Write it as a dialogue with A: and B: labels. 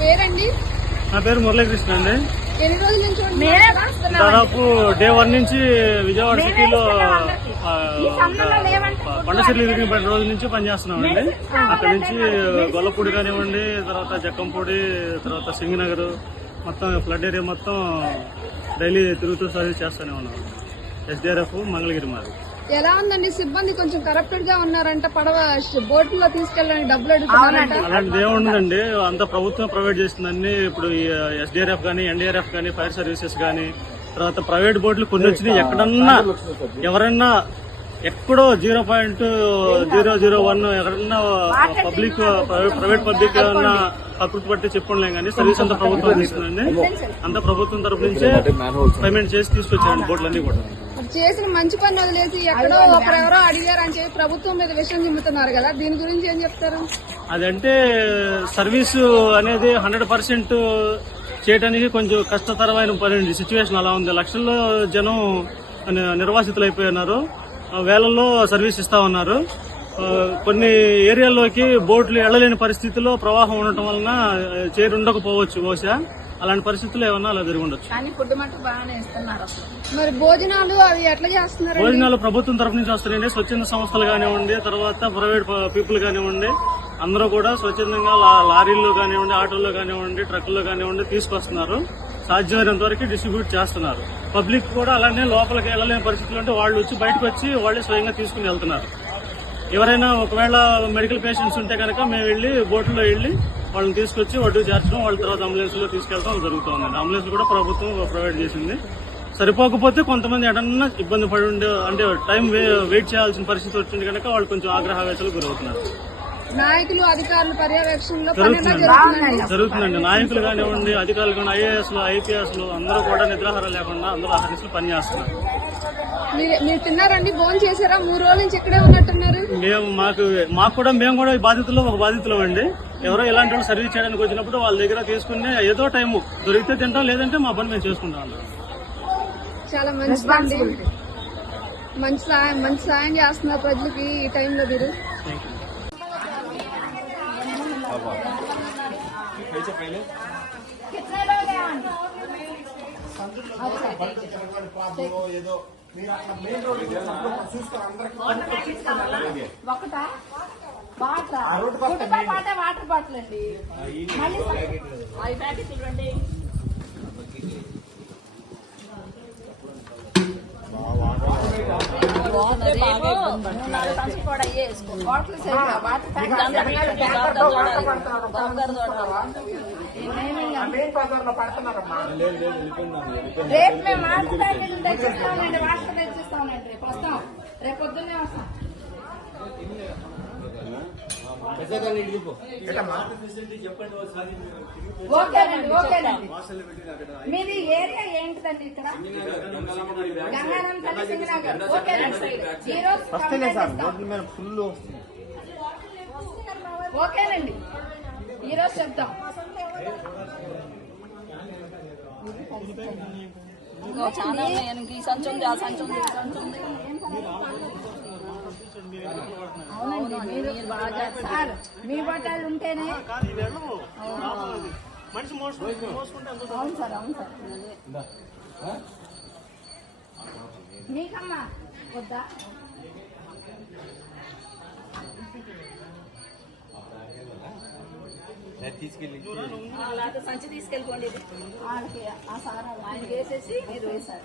A: పేరండి?
B: నా పేరు మురళీకృష్ణ అండి.
A: ఎన్ని రోజుల నుంచి ఉంటున్నారు?
B: దాదాపు డే వన్ నుంచి విజయవాడ సిటీలో ఆ, తిరిగిన పది రోజుల నుంచి పనిచేస్తున్నామండి. అక్కడ నుంచి గొల్లపూడి కానివ్వండి తర్వాత జక్కంపూడి తర్వాత సింగనగర్ మొత్తం ఫ్లడ్ ఏరియా మొత్తం డైలీ తిరుగుతూ సర్వీస్ చేస్తూనే ఉన్నాం ఎస్డిఆర్ఎఫ్ మంగళగిరి మాది.
A: ఎలా ఉందండి? సిబ్బంది కొంచెం కరప్టెడ్గా ఉన్నారంట పడవ బోట్లో తీసుకెళ్ళడానికి డబ్బులు అడుగుతున్నారంట.
B: అలాంటిది అంత ప్రభుత్వం ప్రొవైడ్ చేస్తుందండి ఇప్పుడు ఎస్డిఆర్ఎఫ్ కానీ ఎన్డీఆర్ఎఫ్ కానీ ఫైర్ సర్వీసెస్ కానీ తర్వాత ప్రైవేట్ బోట్లు కొన్ని వచ్చినాయి. ఎక్కడన్నా ఎవరన్నా ఎక్కడో zero point zero zero one ఎక్కడన్నా పబ్లిక్ ప్రైవేట్ పబ్లిక్ ఏమన్నా ప్రకృతి పట్టి చెప్పుకోలేం కానీ సర్వీస్ అంతా ప్రభుత్వం తీస్తుందండి అంతా ప్రభుత్వం తరపు నుంచే పేమెంట్ చేసి తీసుకొచ్చారండి బోట్లన్నీ కూడా.
A: చేసిన మంచి పని వదిలేసి ఎక్కడో ఒకరెవరో అడిగారు అని చెప్పి ప్రభుత్వం మీద విషయం చిమ్ముతున్నారు కదా దీని గురించి ఏం చెప్తారు?
B: అదంటే సర్వీసు అనేది హండ్రెడ్ పర్సెంట్ చేయడానికి కొంచెం కష్టతరమైన పని సిచ్యువేషన్ అలా ఉంది. లక్షల్లో జనం నిర్వాసితులు అయిపోయినారు. వేలల్లో సర్వీస్ ఇస్తా ఉన్నారు. కొన్ని ఏరియాల్లోకి బోట్లు వెళ్ళలేని పరిస్థితిలో ప్రవాహం ఉండటం వలన ఆ, చేరి ఉండకపోవచ్చు బహుశా. అలాంటి పరిస్థితుల్లో ఏమన్నా అలా జరిగి ఉండొచ్చు.
A: మరి భోజనాలు అవి ఎట్లా చేస్తున్నారు
B: భోజనాలు ప్రభుత్వం తరపు నుంచి వస్తున్నాయండి. స్వచ్ఛంద సంస్థలు కానివ్వండి తర్వాత ప్రైవేట్ పీపుల్ కానివ్వండి అందరూ కూడా స్వచ్ఛందంగా లారీల్లో కానివ్వండి ఆటోల్లో కానివ్వండి ట్రక్కుల్లో కానివ్వండి తీసుకొస్తున్నారు. సాధ్యమైనంత వరకు డిస్ట్రిబ్యూట్ చేస్తున్నారు. పబ్లిక్ కూడా అలానే లోపలికి వెళ్ళలేని పరిస్థితులు అంటే వాళ్ళు వచ్చి బయటకు వచ్చి వాళ్ళే స్వయంగా తీసుకుని వెళ్తున్నారు. ఎవరైనా ఒకవేళ మెడికల్ పేషెంట్స్ ఉంటే కనుక మేము వెళ్ళి బోట్లో వెళ్ళి వాళ్ళని తీసుకొచ్చి వడ్డీ చేర్చడం వాళ్ళ తర్వాత అంబులెన్స్లో తీసుకెళ్ళడం జరుగుతుందండి. అంబులెన్స్ కూడా ప్రభుత్వం ప్రొవైడ్ చేసింది. సరిపోకపోతే కొంతమంది ఎటన్నా ఇబ్బంది పడి ఉండే అంటే టైం వే- వెయిట్ చేయాల్సిన పరిస్థితి వచ్చింది కనుక వాళ్ళు కొంచెం ఆగ్రహవేశాలు గురవుతున్నారు.
A: నాయకులు అధికారుల పర్యవేక్షణలో
B: జరుగుతుందండి. నాయకులు కానివ్వండి అధికారులు కానీ ఐఏఎస్ ఐపీఎస్ అందరూ కూడా నిద్రాహారం లేకుండా అందరూ అహర్నిశలు పనిచేస్తున్నారు
A: మీరు మీరు తిన్నారండి? భోజనం చేశారా? మూడు రోజుల నుంచి ఇక్కడే ఉన్నట్టున్నారు.
B: మేము మాకు మాకు కూడా మేము కూడా ఈ బాధితుల్లో ఒక బాధితులం అండి. ఎవరో ఇలాంటి వాళ్ళు సర్వీస్ చేయడానికి వచ్చినప్పుడు వాళ్ళ దగ్గర తీసుకుని ఏదో టైము దొరికితే తింటాం లేదంటే మా పని మేము చేసుకుంటాం.
A: చాలా మంచిదండి మంచి సాయం మంచి సాయం చేస్తున్నారు ప్రజలకి ఈ టైంలో మీరు.
B: Thank you.
C: ఒకటా వాటర్ ఫుడ్ పాటే వాటర్ బాటిల్ అండి మళ్ళీ ఐదు ప్యాకెట్లు ఇవ్వండి సంచి కూడా అయ్యే వేసుకో వాటర్ సరిగ్గా వాటర్ రేపు మేము వాటర్ ప్యాకెట్లు తెచ్చిస్తామండి వాటర్ తెచ్చిస్తామండి రేపు వస్తాం రేపు పొద్దున్నే వస్తాం ఓకేనండి ఓకేనండి మీది ఏరియా ఏంటిదండి ఇక్కడ? గంగారం తల్లి సింగనగర్. ఓకేనండి ఈ రోజు కంప్లైంట్ ఇస్తాం. ఓకేనండి. ఈ రోజు చెప్తాం.
D: ఇంకో ఛానల్ నేను ఈ సంచి ఉంది ఆ సంచి ఉంది
C: మీ బట్టలు ఉంటేనే
B: మనిషి
C: అవును సార్ అవును సార్. మీకమ్మా వద్దా?
D: తీసుకెళ్ళి. సంచి తీసుకెళ్ళిపోండి
C: ఆ ఆయన వేసేసి మీరు వేశారు.